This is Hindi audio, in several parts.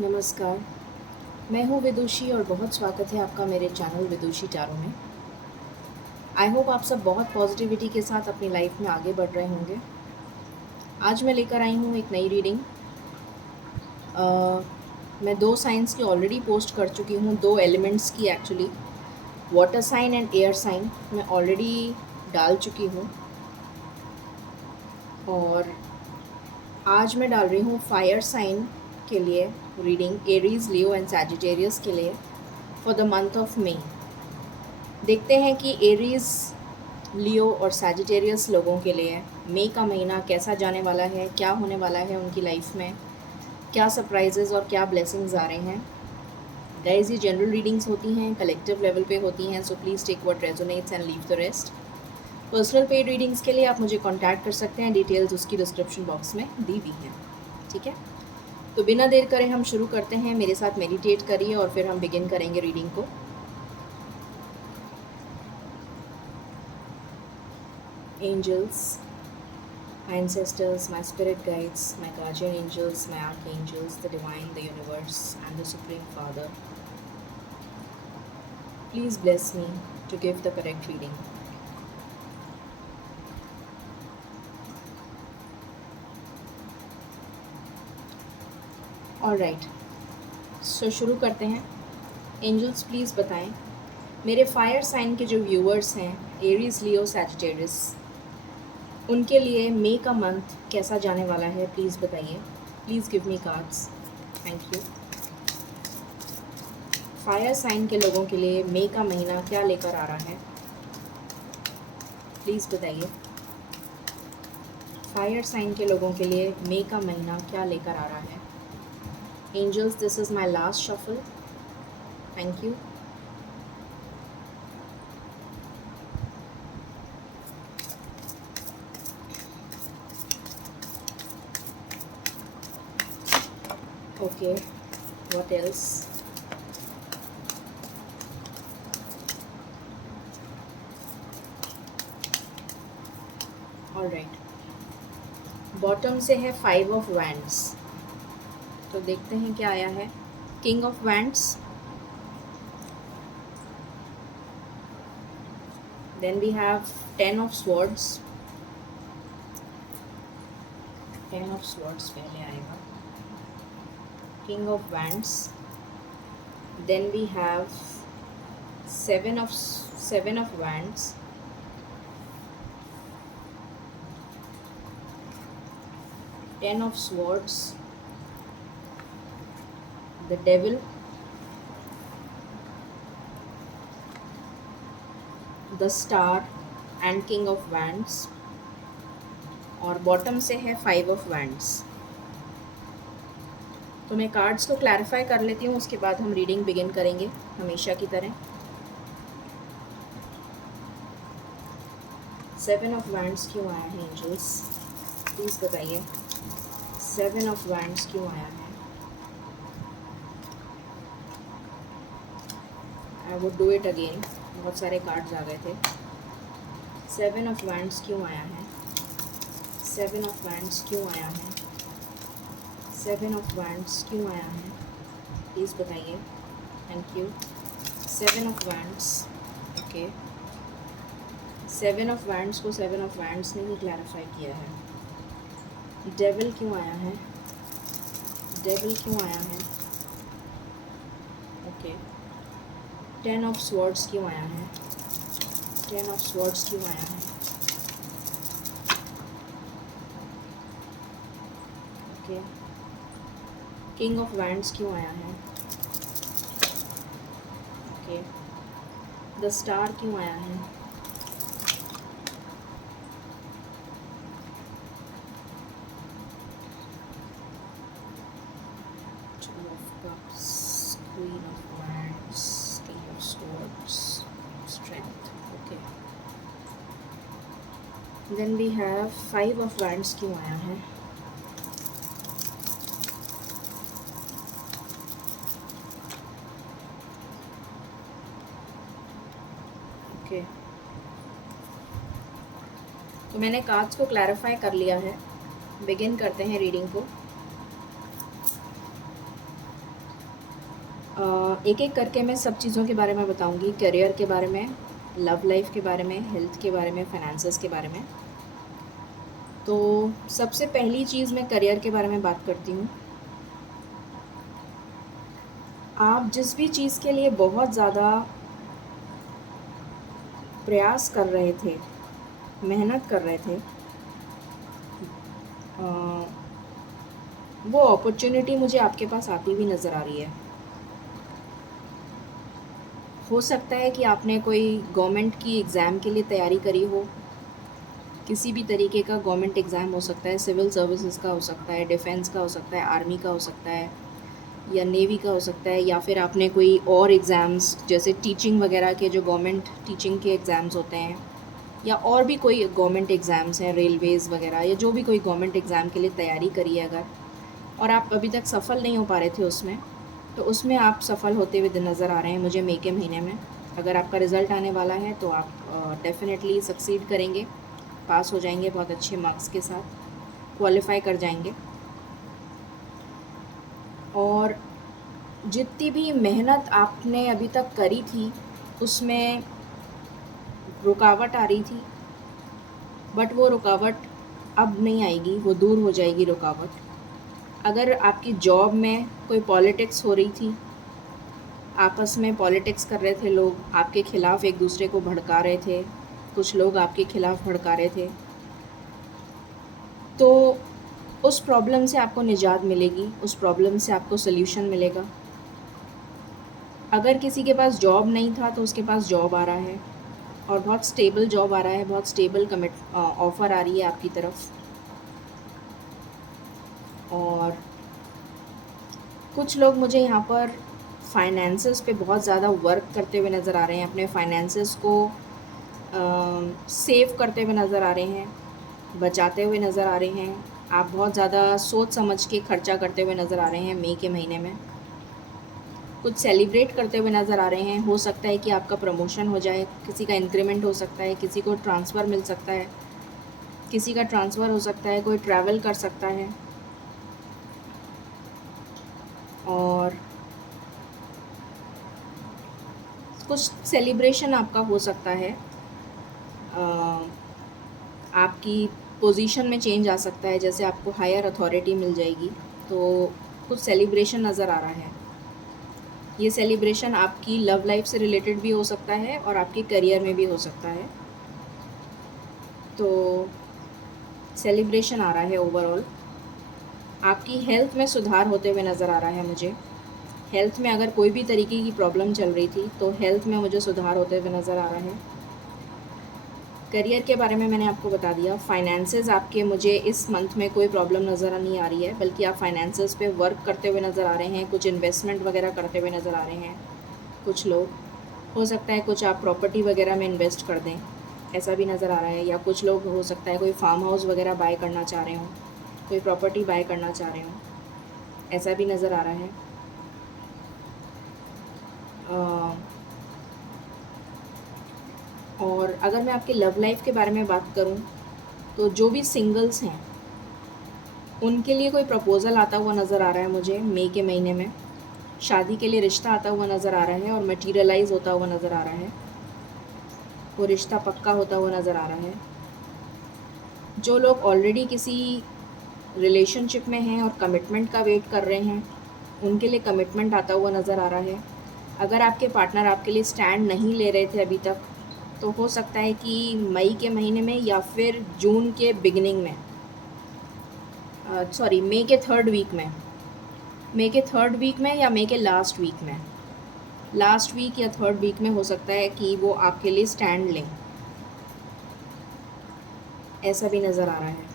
नमस्कार, मैं हूँ विदुषी और बहुत स्वागत है आपका मेरे चैनल विदुषी टैरो में। आई होप आप सब बहुत पॉजिटिविटी के साथ अपनी लाइफ में आगे बढ़ रहे होंगे। आज मैं लेकर आई हूँ एक नई रीडिंग। मैं 2 साइंस की ऑलरेडी पोस्ट कर चुकी हूँ, 2 एलिमेंट्स की actually, water sign and air sign मैं ऑलरेडी डाल चुकी हूँ। और आज मैं डाल रही हूँ फायर साइन के लिए reading, Aries, Leo and Sagittarius के लिए for the month of May. देखते हैं कि एरीज, लियो और सैजिटेरियस लोगों के लिए मई का महीना कैसा जाने वाला है, क्या होने वाला है उनकी लाइफ में, क्या सरप्राइजेज़ और क्या ब्लेसिंग्स आ रहे हैं। गाइस, ये जनरल रीडिंग्स होती हैं, कलेक्टिव लेवल पे होती हैं, so please take what resonates and leave the rest. Personal paid readings के लिए आप मुझे कॉन्टैक्ट कर सकते हैं, डिटेल्स उसकी डिस्क्रिप्शन बॉक्स में दी हुई हैं। ठीक है, तो बिना देर करे हम शुरू करते हैं। मेरे साथ मेडिटेट करिए और फिर हम बिगिन करेंगे रीडिंग को। Angels, my ancestors, my spirit guides, my guardian angels, my archangels, the divine, the universe, and the Supreme Father, please bless me to give the correct reading. Alright, so शुरू करते हैं। एंजल्स प्लीज़ बताएं मेरे फायर साइन के जो व्यूअर्स हैं, एरीज, लियो, सैजिटेरियस, उनके लिए मई का मंथ कैसा जाने वाला है, प्लीज़ बताइए। Please give me cards, thank you. Fire sign के लोगों के लिए मई का महीना क्या लेकर आ रहा है, प्लीज़ बताइए। फायर साइन के लोगों के लिए मई का महीना क्या लेकर आ रहा है। Angels, this is my last shuffle, thank you. Okay, what else. Alright, bottom से है 5 ऑफ वैंड्स, तो देखते हैं क्या आया है। King of wands, then we have 10 of swords. 10 of swords पहले आएगा, king of wands, then we have 7 of wands, Ten of Swords, the Devil, the Star and King of Wands, और बॉटम से है 5 ऑफ वैंड्स। तो मैं कार्ड्स को क्लैरिफाई कर लेती हूँ, उसके बाद हम रीडिंग बिगिन करेंगे हमेशा की तरह। 7 ऑफ वैंड्स क्यों आया है एंजल्स, प्लीज़ बताइए। 7 ऑफ वैंड्स क्यों आया है। I would do it again, बहुत सारे कार्ड्स आ गए थे। 7 ऑफ वैंड्स क्यों आया है। 7 ऑफ वैंड्स क्यों आया है। 7 ऑफ वैंड्स क्यों आया है, प्लीज़ बताइए, thank you. 7 of wands, okay. 7 of wands को 7 ऑफ वैंड्स ने ही क्लैरिफाई किया है। डेविल क्यों आया है। डेविल क्यों आया है, ओके। 10 ऑफ स्वॉर्ड्स क्यों आया है। 10 ऑफ स्वॉर्ड्स क्यों आया है, ओके। किंग ऑफ वैंड्स क्यों आया है, ओके। द स्टार क्यों आया है, Queen of Wands, King of Swords, Strength, okay. Then we have 5 of Wands क्यों आया है, okay. तो मैंने कार्ड्स को क्लैरिफाई कर लिया है, बिगिन करते हैं रीडिंग को। एक एक करके मैं सब चीज़ों के बारे में बताऊंगी, करियर के बारे में, लव लाइफ के बारे में, हेल्थ के बारे में, फाइनेंसेस के बारे में। तो सबसे पहली चीज़ मैं करियर के बारे में बात करती हूँ। आप जिस भी चीज़ के लिए बहुत ज़्यादा प्रयास कर रहे थे, मेहनत कर रहे थे, वो अपॉर्चुनिटी मुझे आपके पास आती हुई नज़र आ रही है। हो सकता है कि आपने कोई गवर्नमेंट की एग्ज़ाम के लिए तैयारी करी हो, किसी भी तरीके का गवर्नमेंट एग्ज़ाम हो सकता है, सिविल सर्विसेज का हो सकता है, डिफेंस का हो सकता है, आर्मी का हो सकता है, या नेवी का हो सकता है, या फिर आपने कोई और एग्ज़ाम्स जैसे टीचिंग वगैरह के, जो गवर्नमेंट टीचिंग के एग्ज़ाम्स होते हैं, या और भी कोई गवर्नमेंट एग्ज़ाम्स हैं, रेलवेज़ वगैरह, या जो भी कोई गवर्नमेंट एग्ज़ाम के लिए तैयारी करी है अगर, और आप अभी तक सफल नहीं हो पा रहे थे उसमें, तो उसमें आप सफल होते हुए नज़र आ रहे हैं मुझे मई के महीने में। अगर आपका रिज़ल्ट आने वाला है तो आप डेफ़िनेटली सक्सीड करेंगे, पास हो जाएंगे बहुत अच्छे मार्क्स के साथ, क्वालिफ़ाई कर जाएंगे। और जितनी भी मेहनत आपने अभी तक करी थी उसमें रुकावट आ रही थी, बट वो रुकावट अब नहीं आएगी, वो दूर हो जाएगी रुकावट। अगर आपकी जॉब में कोई पॉलिटिक्स हो रही थी, आपस में पॉलिटिक्स कर रहे थे लोग, आपके खिलाफ़ एक दूसरे को भड़का रहे थे, कुछ लोग आपके खिलाफ़ भड़का रहे थे, तो उस प्रॉब्लम से आपको निजात मिलेगी, उस प्रॉब्लम से आपको सल्यूशन मिलेगा। अगर किसी के पास जॉब नहीं था तो उसके पास जॉब आ रहा है, और बहुत स्टेबल जॉब आ रहा है, बहुत स्टेबल ऑफ़र आ रही है आपकी तरफ। और कुछ लोग मुझे यहाँ पर फाइनेंसेस पे बहुत ज़्यादा वर्क करते हुए नज़र आ रहे हैं, अपने फाइनेंसेस को सेव करते हुए नज़र आ रहे हैं, बचाते हुए नज़र आ रहे हैं। आप बहुत ज़्यादा सोच समझ के खर्चा करते हुए नज़र आ रहे हैं मई के महीने में। कुछ सेलिब्रेट करते हुए नज़र आ रहे हैं। हो सकता है कि आपका प्रमोशन हो जाए, किसी का इंक्रीमेंट हो सकता है, किसी को ट्रांसफ़र मिल सकता है, किसी का ट्रांसफ़र हो सकता है, कोई ट्रैवल कर सकता है। और कुछ सेलिब्रेशन आपका हो सकता है, आपकी पोजीशन में चेंज आ सकता है, जैसे आपको हायर अथॉरिटी मिल जाएगी, तो कुछ सेलिब्रेशन नज़र आ रहा है। ये सेलिब्रेशन आपकी लव लाइफ से रिलेटेड भी हो सकता है और आपके करियर में भी हो सकता है। तो सेलिब्रेशन आ रहा है ओवरऑल। आपकी हेल्थ में सुधार होते हुए नज़र आ रहा है मुझे। हेल्थ में अगर कोई भी तरीके की प्रॉब्लम चल रही थी तो हेल्थ में मुझे सुधार होते हुए नज़र आ रहा है। करियर के बारे में मैंने आपको बता दिया। फाइनेंसेस आपके, मुझे इस मंथ में कोई प्रॉब्लम नज़र नहीं आ रही है, बल्कि आप फाइनेंसेस पे वर्क करते हुए नज़र आ रहे हैं, कुछ इन्वेस्टमेंट वगैरह करते हुए नज़र आ रहे हैं। कुछ लोग, हो सकता है कुछ आप प्रॉपर्टी वगैरह में इन्वेस्ट कर दें, ऐसा भी नज़र आ रहा है। या कुछ लोग हो सकता है कोई फार्म हाउस वगैरह बाय करना चाह रहे हों, कोई प्रॉपर्टी बाय करना चाह रहे हों, ऐसा भी नज़र आ रहा है। और अगर मैं आपके लव लाइफ के बारे में बात करूं, तो जो भी सिंगल्स हैं उनके लिए कोई प्रपोज़ल आता हुआ नज़र आ रहा है मुझे मई के महीने में। शादी के लिए रिश्ता आता हुआ नज़र आ रहा है और मटीरियलाइज़ होता हुआ नज़र आ रहा है, वो रिश्ता पक्का होता हुआ नज़र आ रहा है। जो लोग ऑलरेडी किसी रिलेशनशिप में हैं और कमिटमेंट का वेट कर रहे हैं, उनके लिए कमिटमेंट आता हुआ नज़र आ रहा है। अगर आपके पार्टनर आपके लिए स्टैंड नहीं ले रहे थे अभी तक, तो हो सकता है कि मई के महीने में या फिर जून के बिगिनिंग में, सॉरी मई के थर्ड वीक में, मई के थर्ड वीक में या मई के लास्ट वीक में, लास्ट वीक या थर्ड वीक में हो सकता है कि वो आपके लिए स्टैंड लें, ऐसा भी नज़र आ रहा है।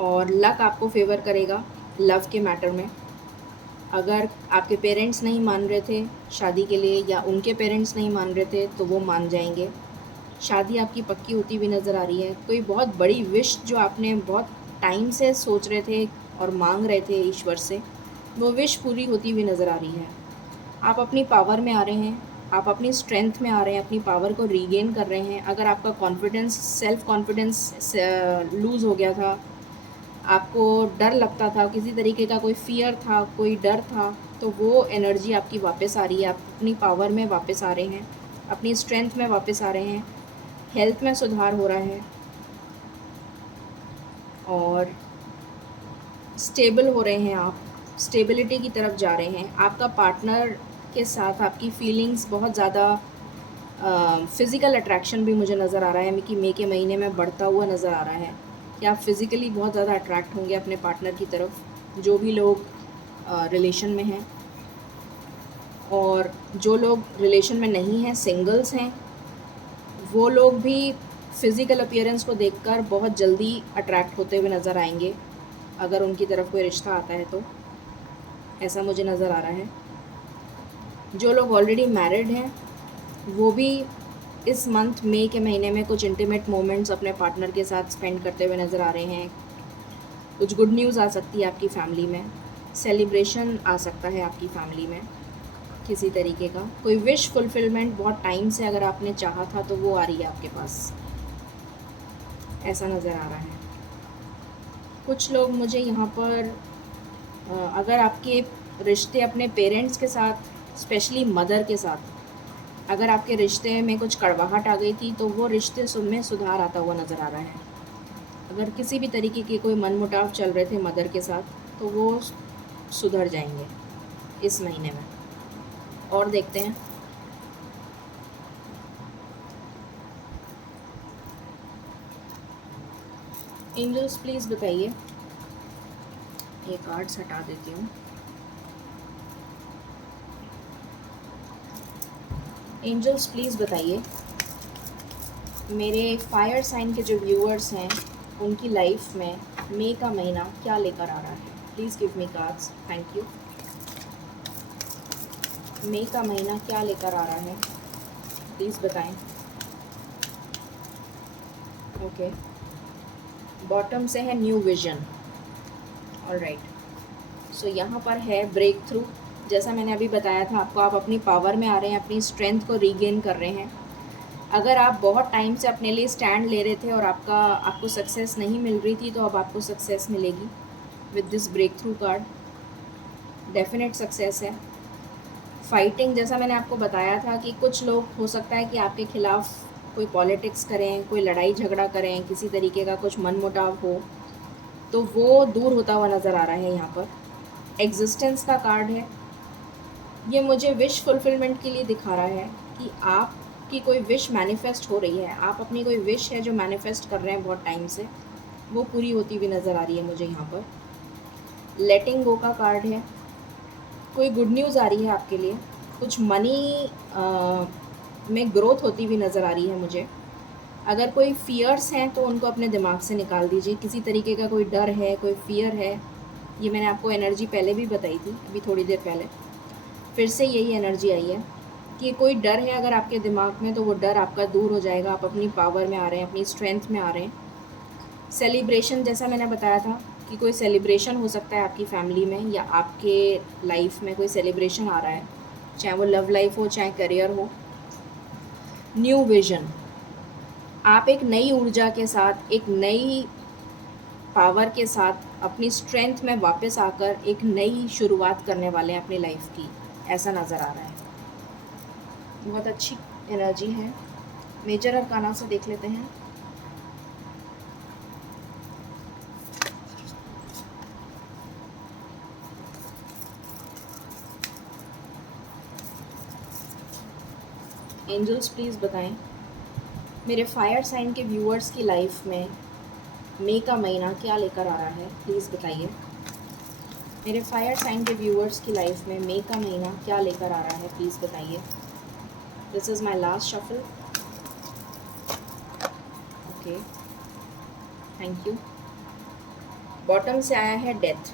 और लक आपको फेवर करेगा लव के मैटर में। अगर आपके पेरेंट्स नहीं मान रहे थे शादी के लिए, या उनके पेरेंट्स नहीं मान रहे थे, तो वो मान जाएंगे। शादी आपकी पक्की होती हुई नज़र आ रही है। कोई बहुत बड़ी विश जो आपने बहुत टाइम से सोच रहे थे और मांग रहे थे ईश्वर से, वो विश पूरी होती हुई नज़र आ रही है। आप अपनी पावर में आ रहे हैं, आप अपनी स्ट्रेंथ में आ रहे हैं, अपनी पावर को रीगेन कर रहे हैं। अगर आपका कॉन्फिडेंस, सेल्फ कॉन्फिडेंस लूज़ हो गया था, आपको डर लगता था, किसी तरीके का कोई फ़ियर था, कोई डर था, तो वो एनर्जी आपकी वापस आ रही है। आप अपनी पावर में वापस आ रहे हैं, अपनी स्ट्रेंथ में वापस आ रहे हैं, हेल्थ में सुधार हो रहा है और स्टेबल हो रहे हैं आप, स्टेबिलिटी की तरफ जा रहे हैं। आपका पार्टनर के साथ आपकी फीलिंग्स बहुत ज़्यादा फ़िज़िकल अट्रैक्शन भी मुझे नज़र आ रहा है कि मई के महीने में बढ़ता हुआ नज़र आ रहा है कि आप फ़िज़िकली बहुत ज़्यादा अट्रैक्ट होंगे अपने पार्टनर की तरफ, जो भी लोग रिलेशन में हैं। और जो लोग रिलेशन में नहीं हैं, सिंगल्स हैं, वो लोग भी फ़िज़िकल अपीयरेंस को देखकर बहुत जल्दी अट्रैक्ट होते हुए नज़र आएंगे, अगर उनकी तरफ कोई रिश्ता आता है तो, ऐसा मुझे नज़र आ रहा है। जो लोग ऑलरेडी मैरिड हैं, वो भी इस मंथ मई के महीने में कुछ इंटीमेट मोमेंट्स अपने पार्टनर के साथ स्पेंड करते हुए नज़र आ रहे हैं। कुछ गुड न्यूज़ आ सकती है आपकी फ़ैमिली में, सेलिब्रेशन आ सकता है आपकी फ़ैमिली में किसी तरीके का, कोई विश फुलफिलमेंट बहुत टाइम से अगर आपने चाहा था तो वो आ रही है आपके पास, ऐसा नज़र आ रहा है। कुछ लोग मुझे यहाँ पर अगर आपके रिश्ते अपने पेरेंट्स के साथ, स्पेशली मदर के साथ, अगर आपके रिश्ते में कुछ कड़वाहट आ गई थी तो वो रिश्ते में सुधार आता हुआ नज़र आ रहा है। अगर किसी भी तरीके के कोई मनमुटाव चल रहे थे मदर के साथ तो वो सुधर जाएंगे इस महीने में। और देखते हैं एंजल्स, प्लीज़ बताइए, ये कार्ड्स हटा देती हूँ। एंजल्स प्लीज़ बताइए मेरे फायर साइन के जो व्यूअर्स हैं उनकी लाइफ में मई का महीना क्या लेकर आ रहा है। Please give me cards, thank you. मई का महीना क्या लेकर आ रहा है, प्लीज़ बताएं। ओके, बॉटम से है न्यू विजन, ऑलराइट। सो यहाँ पर है ब्रेक थ्रू। जैसा मैंने अभी बताया था आपको, आप अपनी पावर में आ रहे हैं, अपनी स्ट्रेंथ को रीगेन कर रहे हैं। अगर आप बहुत टाइम से अपने लिए स्टैंड ले रहे थे और आपको सक्सेस नहीं मिल रही थी, तो अब आपको सक्सेस मिलेगी with this breakthrough card. Definite success है। फाइटिंग, जैसा मैंने आपको बताया था कि कुछ लोग हो सकता है कि आपके खिलाफ कोई पॉलिटिक्स करें, कोई लड़ाई झगड़ा करें, किसी तरीके का कुछ मनमुटाव हो, तो वो दूर होता हुआ नज़र आ रहा है। यहाँ पर एग्जिस्टेंस का कार्ड है। ये मुझे विश फुलफिलमेंट के लिए दिखा रहा है कि आपकी कोई विश मैनिफेस्ट हो रही है। आप अपनी कोई विश है जो मैनिफेस्ट कर रहे हैं बहुत टाइम से, वो पूरी होती हुई नज़र आ रही है मुझे यहाँ पर। लेटिंग गो का कार्ड है। कोई गुड न्यूज़ आ रही है आपके लिए, कुछ मनी में ग्रोथ होती हुई नज़र आ रही है मुझे। अगर कोई फियर्स हैं तो उनको अपने दिमाग से निकाल दीजिए। किसी तरीके का कोई डर है, कोई फियर है, ये मैंने आपको एनर्जी पहले भी बताई थी, अभी थोड़ी देर पहले फिर से यही एनर्जी आई है कि कोई डर है अगर आपके दिमाग में, तो वो डर आपका दूर हो जाएगा। आप अपनी पावर में आ रहे हैं, अपनी स्ट्रेंथ में आ रहे हैं। सेलिब्रेशन, जैसा मैंने बताया था कि कोई सेलिब्रेशन हो सकता है आपकी फैमिली में या आपके लाइफ में कोई सेलिब्रेशन आ रहा है, चाहे वो लव लाइफ हो, चाहे करियर हो। न्यू विजन, आप एक नई ऊर्जा के साथ, एक नई पावर के साथ अपनी स्ट्रेंथ में वापस आकर एक नई शुरुआत करने वाले हैं अपनी लाइफ की, ऐसा नज़र आ रहा है। बहुत अच्छी एनर्जी है। मेजर अरकाना से देख लेते हैं। एंजल्स प्लीज़ बताएं मेरे फायर साइन के व्यूअर्स की लाइफ में मई का महीना क्या लेकर आ रहा है, प्लीज़ बताइए। मेरे फायर साइन के व्यूअर्स की लाइफ में मई का महीना क्या लेकर आ रहा है, प्लीज़ बताइए। This is my last shuffle. Okay, thank you. Bottom से आया है डेथ।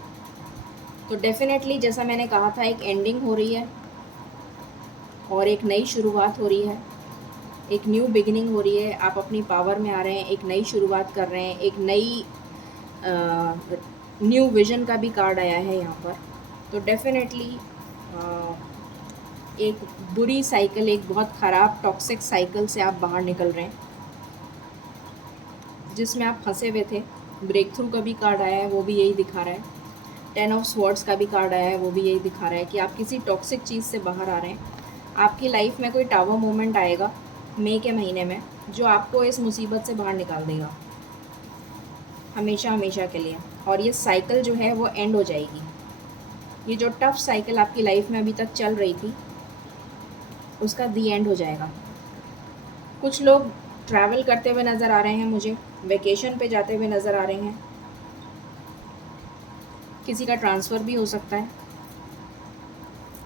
तो डेफिनेटली जैसा मैंने कहा था, एक एंडिंग हो रही है और एक नई शुरुआत हो रही है, एक न्यू बिगिनिंग हो रही है। आप अपनी पावर में आ रहे हैं, एक नई शुरुआत कर रहे हैं, एक नई न्यू विजन का भी कार्ड आया है यहाँ पर। तो डेफिनेटली एक बुरी साइकिल, एक बहुत ख़राब टॉक्सिक साइकिल से आप बाहर निकल रहे हैं जिसमें आप फंसे हुए थे। ब्रेक थ्रू का भी कार्ड आया है, वो भी यही दिखा रहा है। 10 ऑफ स्वॉर्ड्स का भी कार्ड आया है, वो भी यही दिखा रहा है कि आप किसी टॉक्सिक चीज़ से बाहर आ रहे हैं। आपकी लाइफ में कोई टावर मोमेंट आएगा मई के महीने में, जो आपको इस मुसीबत से बाहर निकाल देगा हमेशा हमेशा के लिए। और ये साइकिल जो है वो एंड हो जाएगी। ये जो टफ साइकिल आपकी लाइफ में अभी तक चल रही थी, उसका दी एंड हो जाएगा। कुछ लोग ट्रैवल करते हुए नज़र आ रहे हैं मुझे, वेकेशन पे जाते हुए नज़र आ रहे हैं। किसी का ट्रांसफ़र भी हो सकता है।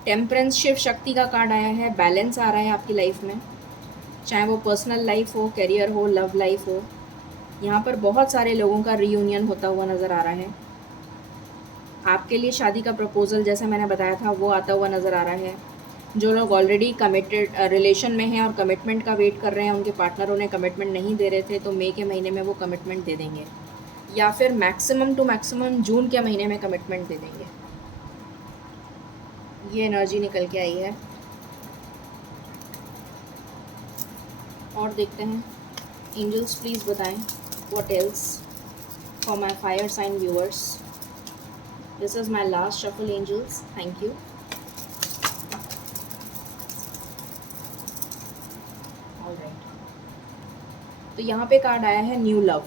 टेम्परेंस, शिव शक्ति का कार्ड आया है। बैलेंस आ रहा है आपकी लाइफ में, चाहे वो पर्सनल लाइफ हो, करियर हो, लव लाइफ हो। यहाँ पर बहुत सारे लोगों का रीयूनियन होता हुआ नज़र आ रहा है। आपके लिए शादी का प्रपोज़ल, जैसा मैंने बताया था, वो आता हुआ नज़र आ रहा है। जो लोग ऑलरेडी कमिटेड रिलेशन में हैं और कमिटमेंट का वेट कर रहे हैं, उनके पार्टनर उन्हें कमिटमेंट नहीं दे रहे थे, तो मई के महीने में वो कमिटमेंट दे देंगे, या फिर मैक्सिमम टू मैक्सिमम जून के महीने में कमिटमेंट दे देंगे। ये एनर्जी निकल के आई है। और देखते हैं, एंजल्स प्लीज़ बताएं what else for my fire sign viewers. This is my last shuffle angels, thank you. Alright, तो यहाँ पे कार्ड आया है new love.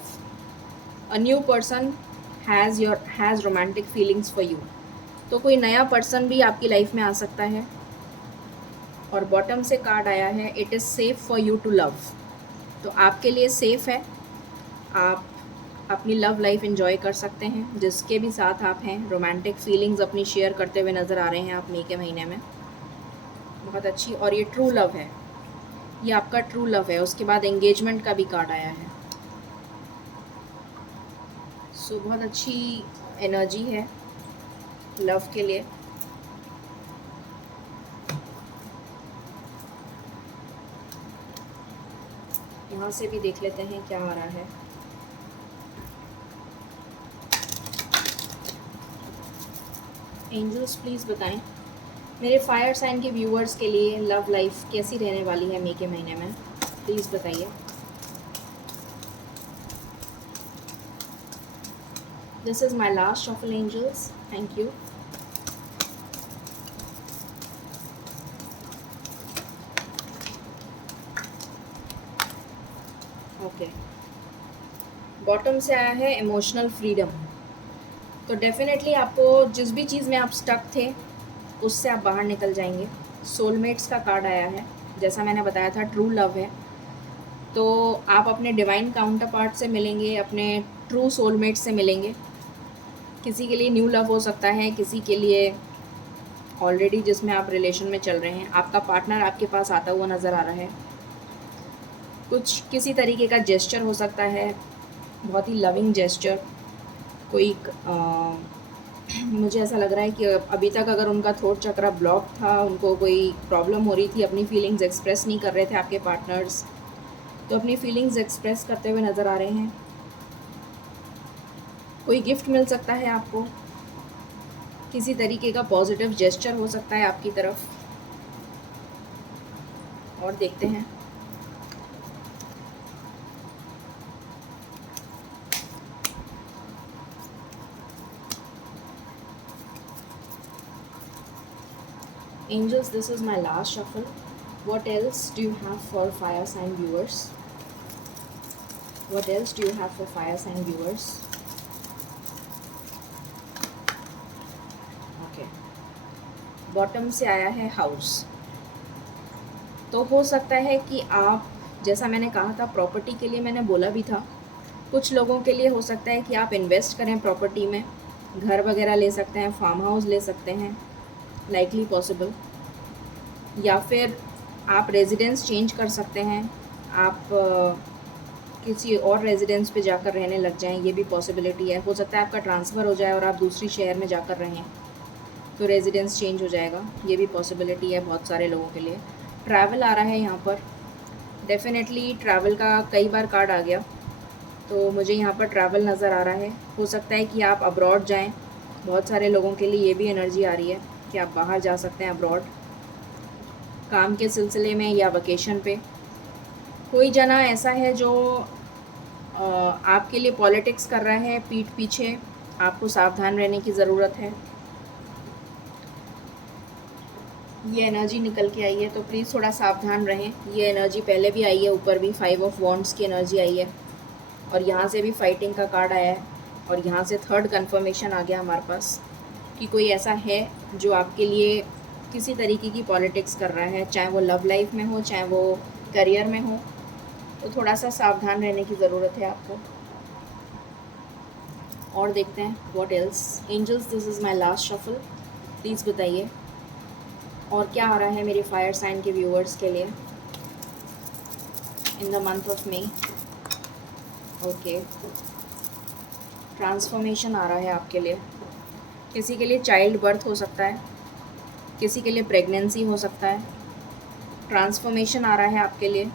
A new person has romantic feelings for you. तो कोई नया पर्सन भी आपकी लाइफ में आ सकता है। और बॉटम से कार्ड आया है it is safe for you to love. तो आपके लिए सेफ़ है, आप अपनी लव लाइफ एंजॉय कर सकते हैं जिसके भी साथ आप हैं। रोमांटिक फीलिंग्स अपनी शेयर करते हुए नज़र आ रहे हैं आप मई के महीने में, बहुत अच्छी। और ये ट्रू लव है, ये आपका ट्रू लव है। उसके बाद एंगेजमेंट का भी कार्ड आया है। सो बहुत अच्छी एनर्जी है लव के लिए। यहाँ से भी देख लेते हैं क्या आ रहा है। एंजल्स प्लीज़ बताएं मेरे फायर साइन के व्यूअर्स के लिए लव लाइफ कैसी रहने वाली है मई के महीने में, प्लीज़ बताइए। This is my last shuffle angels, thank you. Okay, bottom से आया है इमोशनल फ्रीडम। तो डेफिनेटली आपको जिस भी चीज़ में आप स्टक थे उससे आप बाहर निकल जाएंगे। सोलमेट्स का कार्ड आया है, जैसा मैंने बताया था ट्रू लव है। तो आप अपने डिवाइन काउंटर पार्ट से मिलेंगे, अपने ट्रू सोलमेट से मिलेंगे। किसी के लिए न्यू लव हो सकता है, किसी के लिए ऑलरेडी जिसमें आप रिलेशन में चल रहे हैं, आपका पार्टनर आपके पास आता हुआ नज़र आ रहा है। कुछ किसी तरीके का जेस्चर हो सकता है, बहुत ही लविंग जेस्चर। कोई मुझे ऐसा लग रहा है कि अभी तक अगर उनका थ्रोट चक्रा ब्लॉक था, उनको कोई प्रॉब्लम हो रही थी, अपनी फीलिंग्स एक्सप्रेस नहीं कर रहे थे आपके पार्टनर्स, तो अपनी फीलिंग्स एक्सप्रेस करते हुए नज़र आ रहे हैं। कोई गिफ्ट मिल सकता है आपको, किसी तरीके का पॉजिटिव जेस्चर हो सकता है आपकी तरफ। और देखते हैं, Angels, this is my last shuffle. What else do you have for fire sign viewers? What else do you have for fire sign viewers? Okay. Bottom से आया है हाउस। तो हो सकता है कि आप, जैसा मैंने कहा था प्रॉपर्टी के लिए मैंने बोला भी था, कुछ लोगों के लिए हो सकता है कि आप इन्वेस्ट करें प्रॉपर्टी में, घर वगैरह ले सकते हैं, फार्म हाउस ले सकते हैं, लाइकली पॉसिबल। या फिर आप रेजिडेंस चेंज कर सकते हैं, आप किसी और रेजिडेंस पे जाकर रहने लग जाएं, ये भी पॉसिबिलिटी है। हो सकता है आपका ट्रांसफ़र हो जाए और आप दूसरी शहर में जाकर रहें, तो रेजिडेंस चेंज हो जाएगा, ये भी पॉसिबिलिटी है बहुत सारे लोगों के लिए। ट्रैवल आ रहा है यहाँ पर, डेफिनेटली ट्रैवल का कई बार कार्ड आ गया, तो मुझे यहाँ पर ट्रैवल नज़र आ रहा है। हो सकता है कि आप अब्रॉड जाएं, बहुत सारे लोगों के लिए ये भी एनर्जी आ रही है कि आप बाहर जा सकते हैं अब्रॉड, काम के सिलसिले में या वेकेशन पे। कोई जना ऐसा है जो आपके लिए पॉलिटिक्स कर रहा है पीठ पीछे, आपको सावधान रहने की ज़रूरत है। ये एनर्जी निकल के आई है तो प्लीज़ थोड़ा सावधान रहें। ये एनर्जी पहले भी आई है, ऊपर भी 5 ऑफ वॉन्ड्स की एनर्जी आई है और यहाँ से भी फाइटिंग का कार्ड आया है और यहाँ से थर्ड कंफर्मेशन आ गया हमारे पास कि कोई ऐसा है जो आपके लिए किसी तरीके की पॉलिटिक्स कर रहा है, चाहे वो लव लाइफ में हो, चाहे वो करियर में हो। तो थोड़ा सा सावधान रहने की ज़रूरत है आपको। और देखते हैं what else. Angels, this is my last shuffle, please बताइए और क्या आ रहा है मेरे फायर साइन के व्यूअर्स के लिए in the month of May. Okay, transformation आ रहा है आपके लिए। किसी के लिए चाइल्ड बर्थ हो सकता है, किसी के लिए प्रेगनेंसी हो सकता है। ट्रांसफॉर्मेशन आ रहा है आपके लिए।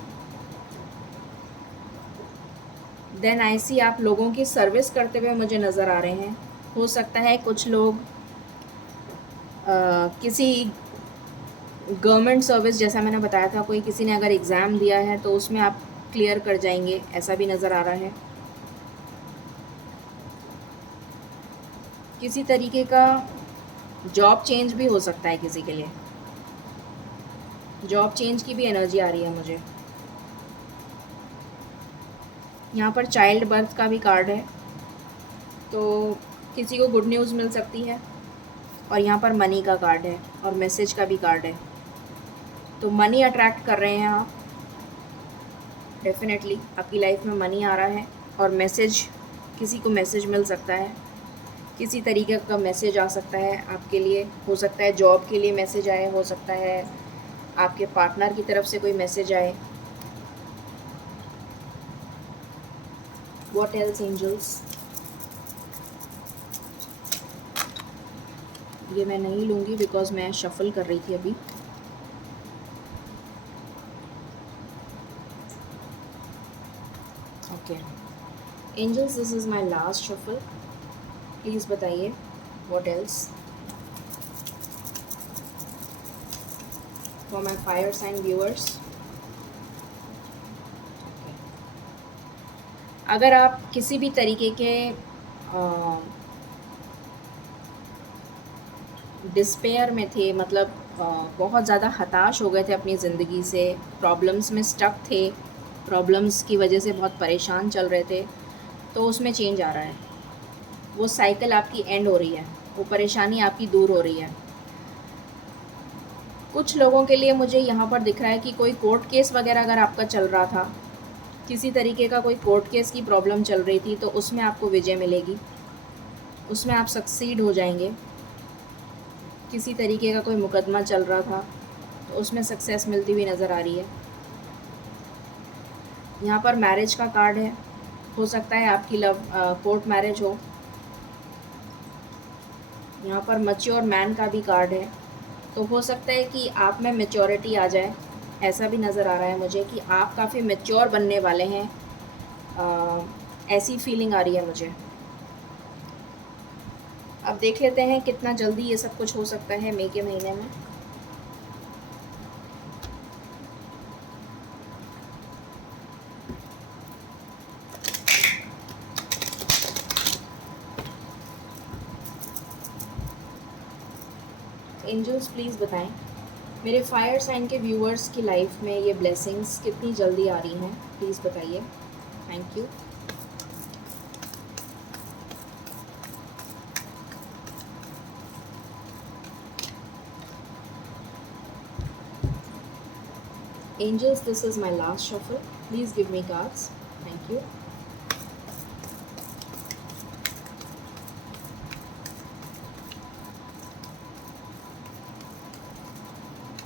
देन आई सी आप लोगों की सर्विस करते हुए मुझे नज़र आ रहे हैं। हो सकता है कुछ लोग किसी गवर्नमेंट सर्विस, जैसा मैंने बताया था, कोई किसी ने अगर एग्ज़ाम दिया है तो उसमें आप क्लियर कर जाएंगे, ऐसा भी नज़र आ रहा है। किसी तरीके का जॉब चेंज भी हो सकता है किसी के लिए। जॉब चेंज की भी एनर्जी आ रही है मुझे। यहाँ पर चाइल्ड बर्थ का भी कार्ड है तो किसी को गुड न्यूज़ मिल सकती है। और यहाँ पर मनी का कार्ड है और मैसेज का भी कार्ड है। तो मनी अट्रैक्ट कर रहे हैं आप, डेफिनेटली आपकी लाइफ में मनी आ रहा है और मैसेज, किसी को मैसेज मिल सकता है, किसी तरीके का मैसेज आ सकता है आपके लिए। हो सकता है जॉब के लिए मैसेज आए, हो सकता है आपके पार्टनर की तरफ से कोई मैसेज आए। What else angels. ये मैं नहीं लूँगी बिकॉज मैं शफल कर रही थी अभी। Okay angels, this is my last shuffle, please बताइए what else for my fire sign viewers. अगर आप किसी भी तरीके के डिस्पेयर में थे, मतलब बहुत ज़्यादा हताश हो गए थे अपनी ज़िंदगी से, प्रॉब्लम्स में स्टक थे, प्रॉब्लम्स की वजह से बहुत परेशान चल रहे थे, तो उसमें चेंज आ रहा है। वो साइकिल आपकी एंड हो रही है, वो परेशानी आपकी दूर हो रही है। कुछ लोगों के लिए मुझे यहाँ पर दिख रहा है कि कोई कोर्ट केस वगैरह अगर आपका चल रहा था, किसी तरीके का कोई कोर्ट केस की प्रॉब्लम चल रही थी, तो उसमें आपको विजय मिलेगी, उसमें आप सक्सीड हो जाएंगे। किसी तरीके का कोई मुकदमा चल रहा था तो उसमें सक्सेस मिलती हुई नज़र आ रही है। यहाँ पर मैरिज का कार्ड है, हो सकता है आपकी कोर्ट मैरिज हो। यहाँ पर मैच्योर मैन का भी कार्ड है, तो हो सकता है कि आप में मैच्योरिटी आ जाए, ऐसा भी नज़र आ रहा है मुझे कि आप काफ़ी मैच्योर बनने वाले हैं। ऐसी फीलिंग आ रही है मुझे। अब देख लेते हैं कितना जल्दी ये सब कुछ हो सकता है मई के महीने में। एंजल्स, प्लीज़ बताएं मेरे फायर साइन के व्यूअर्स की लाइफ में ये ब्लेसिंग्स कितनी जल्दी आ रही हैं, प्लीज़ बताइए। Thank you. Angels, this is my last shuffle. Please give me cards. Thank you.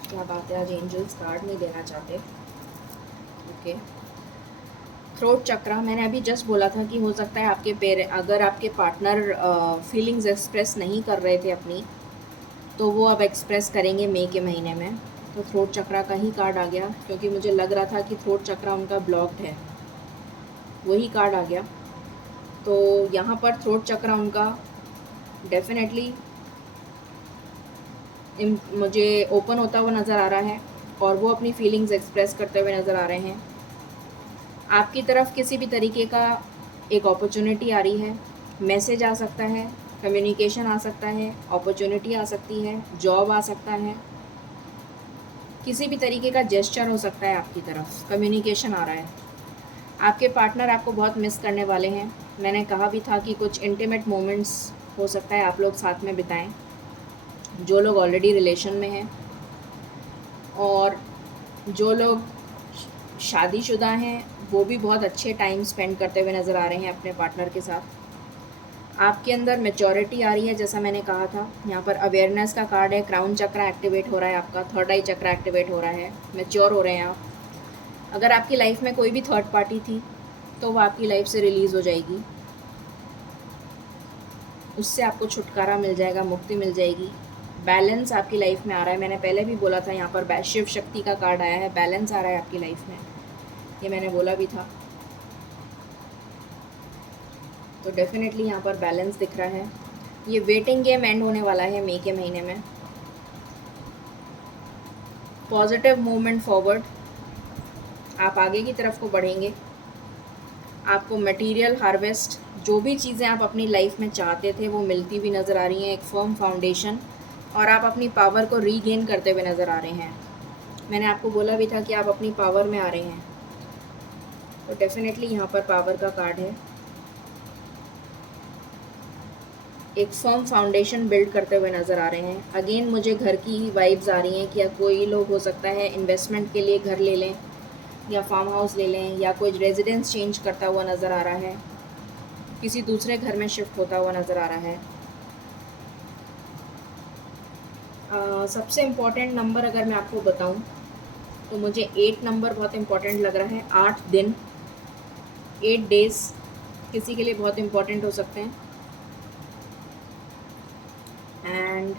क्या बात है, आज एंजल्स कार्ड नहीं देना चाहते। ओके, थ्रोट चक्रा, मैंने अभी जस्ट बोला था कि हो सकता है आपके अगर आपके पार्टनर फीलिंग्स एक्सप्रेस नहीं कर रहे थे अपनी, तो वो अब एक्सप्रेस करेंगे मई के महीने में। तो थ्रोट चक्रा का ही कार्ड आ गया, क्योंकि मुझे लग रहा था कि थ्रोट चक्रा उनका ब्लॉक्ड है, वही कार्ड आ गया। तो यहाँ पर थ्रोट चक्रा उनका डेफिनेटली मुझे ओपन होता हुआ नज़र आ रहा है और वो अपनी फीलिंग्स एक्सप्रेस करते हुए नज़र आ रहे हैं। आपकी तरफ किसी भी तरीके का एक अपॉर्चुनिटी आ रही है, मैसेज आ सकता है, कम्युनिकेशन आ सकता है, अपॉर्चुनिटी आ सकती है, जॉब आ सकता है, किसी भी तरीके का जेस्चर हो सकता है आपकी तरफ, कम्युनिकेशन आ रहा है। आपके पार्टनर आपको बहुत मिस करने वाले हैं। मैंने कहा भी था कि कुछ इंटीमेट मोमेंट्स हो सकता है आप लोग साथ में बिताएं, जो लोग ऑलरेडी रिलेशन में हैं, और जो लोग शादीशुदा हैं वो भी बहुत अच्छे टाइम स्पेंड करते हुए नज़र आ रहे हैं अपने पार्टनर के साथ। आपके अंदर मैच्योरिटी आ रही है, जैसा मैंने कहा था। यहाँ पर अवेयरनेस का कार्ड है, क्राउन चक्र एक्टिवेट हो रहा है आपका, थर्ड आई चक्र एक्टिवेट हो रहा है, मैच्योर हो रहे हैं आप। अगर आपकी लाइफ में कोई भी थर्ड पार्टी थी तो वो आपकी लाइफ से रिलीज़ हो जाएगी, उससे आपको छुटकारा मिल जाएगा, मुक्ति मिल जाएगी। बैलेंस आपकी लाइफ में आ रहा है। मैंने पहले भी बोला था, यहाँ पर शिव शक्ति का कार्ड आया है, बैलेंस आ रहा है आपकी लाइफ में, ये मैंने बोला भी था। तो डेफिनेटली यहाँ पर बैलेंस दिख रहा है। ये वेटिंग गेम एंड होने वाला है मई के महीने में। पॉजिटिव मूवमेंट फॉरवर्ड, आप आगे की तरफ को बढ़ेंगे। आपको मटेरियल हार्वेस्ट, जो भी चीज़ें आप अपनी लाइफ में चाहते थे वो मिलती हुई नज़र आ रही हैं, एक फर्म फाउंडेशन, और आप अपनी पावर को रीगेन करते हुए नज़र आ रहे हैं। मैंने आपको बोला भी था कि आप अपनी पावर में आ रहे हैं, तो डेफिनेटली यहाँ पर पावर का कार्ड है। एक फर्म फाउंडेशन बिल्ड करते हुए नज़र आ रहे हैं। अगेन मुझे घर की ही वाइब्स आ रही हैं कि कोई लोग हो सकता है इन्वेस्टमेंट के लिए घर ले लें या फार्म हाउस ले लें, या कोई रेजिडेंस चेंज करता हुआ नज़र आ रहा है, किसी दूसरे घर में शिफ्ट होता हुआ नज़र आ रहा है। सबसे इम्पॉर्टेंट नंबर अगर मैं आपको बताऊं तो मुझे 8 नंबर बहुत इम्पॉर्टेंट लग रहा है। 8 दिन, 8 डेज़ किसी के लिए बहुत इम्पॉर्टेंट हो सकते हैं। एंड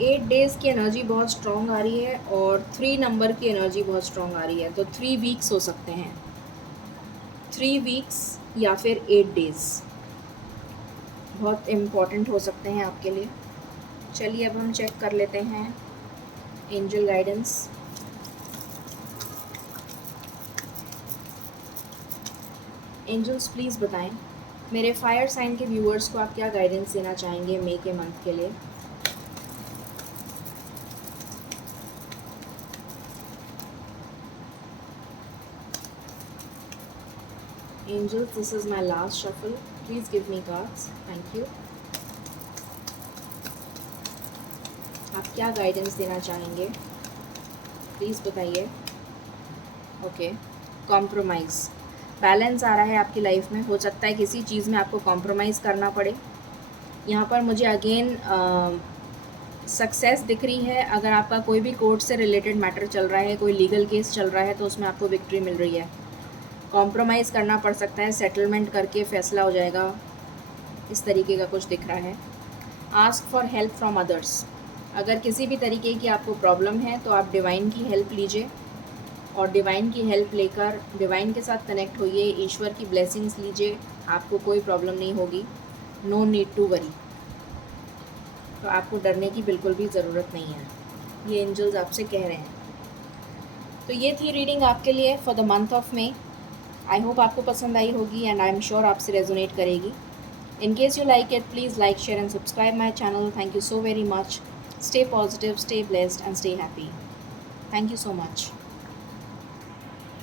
एट डेज़ की एनर्जी बहुत स्ट्रॉन्ग आ रही है, और 3 नंबर की एनर्जी बहुत स्ट्रॉन्ग आ रही है। तो 3 वीक्स हो सकते हैं, 3 वीक्स या फिर 8 डेज़ बहुत इम्पॉर्टेंट हो सकते हैं आपके लिए। चलिए अब हम चेक कर लेते हैं एंजल गाइडेंस। एंजल्स प्लीज़ बताएं मेरे फायर साइन के व्यूअर्स को आप क्या गाइडेंस देना चाहेंगे मई के मंथ के लिए। Angels, this is my last shuffle. Please give me cards. Thank you. आप क्या गाइडेंस देना चाहेंगे प्लीज़ बताइए। ओके, कॉम्प्रोमाइज़, बैलेंस आ रहा है आपकी लाइफ में। हो सकता है किसी चीज़ में आपको कॉम्प्रोमाइज़ करना पड़े। यहाँ पर मुझे अगेन सक्सेस दिख रही है। अगर आपका कोई भी कोर्ट से रिलेटेड मैटर चल रहा है, कोई लीगल केस चल रहा है, तो उसमें आपको विक्ट्री मिल रही है। कॉम्प्रोमाइज़ करना पड़ सकता है, सेटलमेंट करके फैसला हो जाएगा, इस तरीके का कुछ दिख रहा है। Ask for help from others, अगर किसी भी तरीके की आपको प्रॉब्लम है तो आप डिवाइन की हेल्प लीजिए, और डिवाइन की हेल्प लेकर डिवाइन के साथ कनेक्ट होइए, ईश्वर की ब्लेसिंग्स लीजिए, आपको कोई प्रॉब्लम नहीं होगी। नो नीड टू वरी, तो आपको डरने की बिल्कुल भी ज़रूरत नहीं है, ये एंजल्स आपसे कह रहे हैं। तो ये थी रीडिंग आपके लिए for the month of May. I hope आपको पसंद आई होगी, एंड आई एम श्योर आपसे रेजोनेट करेगी। In case you like it, please like, share and subscribe my channel. Thank you so very much. Stay positive, stay blessed and stay happy. Thank you so much.